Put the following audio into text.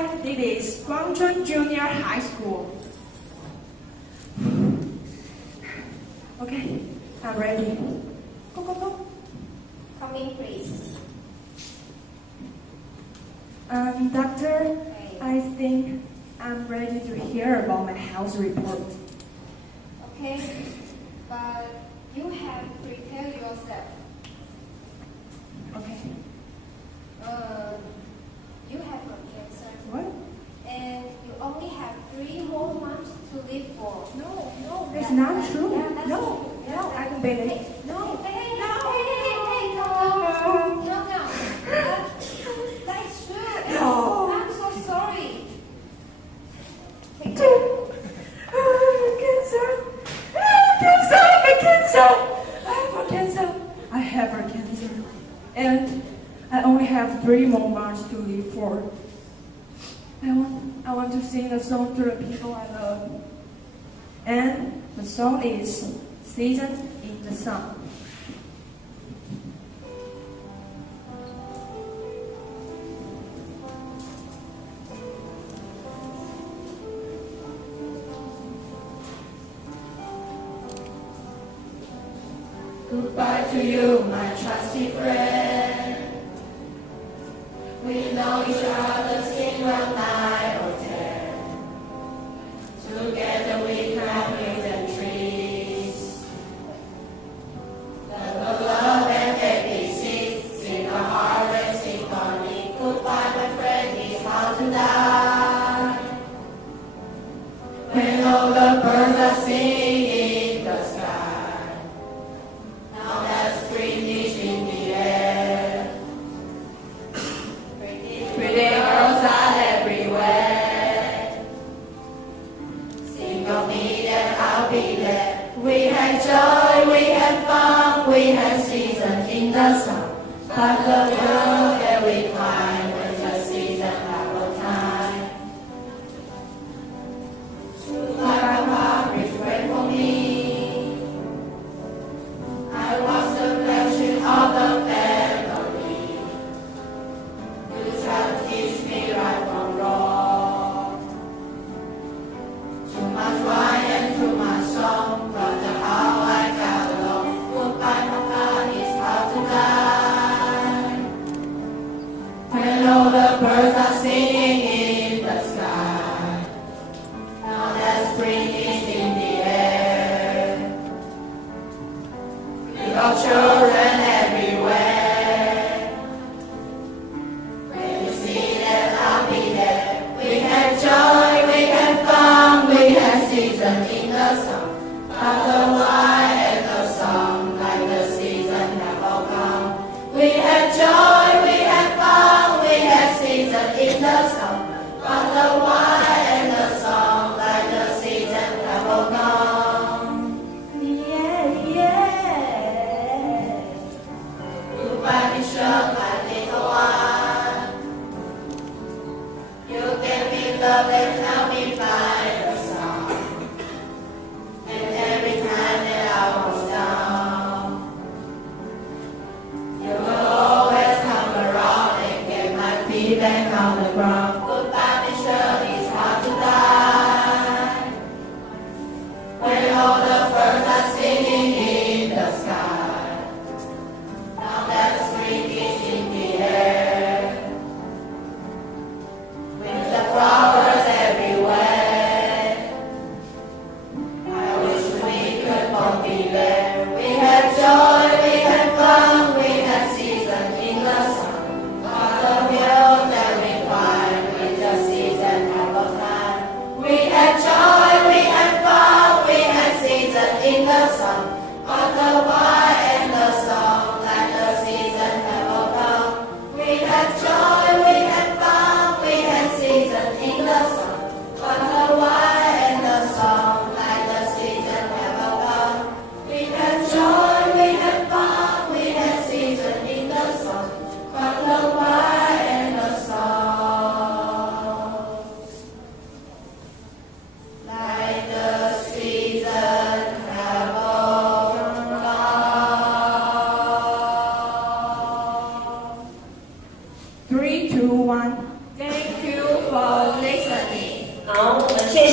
Hi, this is Guangzhou Junior High School. Okay, I'm ready. Go, go, go. Come in, please. Doctor, I think I'm ready to hear about my health report. Okay, but you have to prepare yourself. Okay. You have a cancer. What? And you only have 3 more months to live for. No, that's not true. Yeah, that's No, true. no, I don't believe Hey, it. no, hey, No. come. No. That's true. No. I'm so sorry. Take Cancer! I have a cancer. And I only have 3 more months to live for. I want to sing a song to the people I love. And the song is Season in the Sun. Goodbye to you, my trusty friend. We know each other single night or 10. Together we climb hills and trees. The love and baby seeds in our heart and sing harmony. Goodbye, my friend, it's hard to die. When all the birds are singing in the sky. Now that spring is in the air. Pretty girls are everywhere. Sing of me and I'll be there. We had joy, we had fun, we had seasons in the sun. But the world that we climb when the season have a time. My grandpa is great for me. I was the passion of the family. You try to teach me right from wrong. Too much wine and too much song, but the how I got along. Goodbye, Papa, it's hard to die. When all the birds are singing in the sky. Now that spring is in the air. We got children everywhere. When you see them, I'll be there. We had joy, we had fun, we had season in the sun. But the wine and the song, like the season have all come. We had joy, we had fun, we had season in the sun. But the wine and the song, like the season have all gone. Yeah. Goodbye, Bishop, my little one. You gave me love and helped me find a song. And every time that I was down, you will always come around and get my feet back on the ground. Goodbye, Bishop, it's hard to die. When all the birds are singing in the sky. Now that spring is in the air. With the flowers everywhere. I wish we could both be there. We had joy, we had fun, we had season in the sun. But the hills that we climbed with the season have a time. We had joy, we had fun, we had season in the sun. But the wine and the song, like the season have all come. We had joy, we had fun, we had season in the sun. But the wine and the song, like the season have all come. We had joy, we had fun, we had season in the sun. But the wine and the song, like the season have all gone. 3, 2, 1. Thank you for listening. 好，我们谢谢。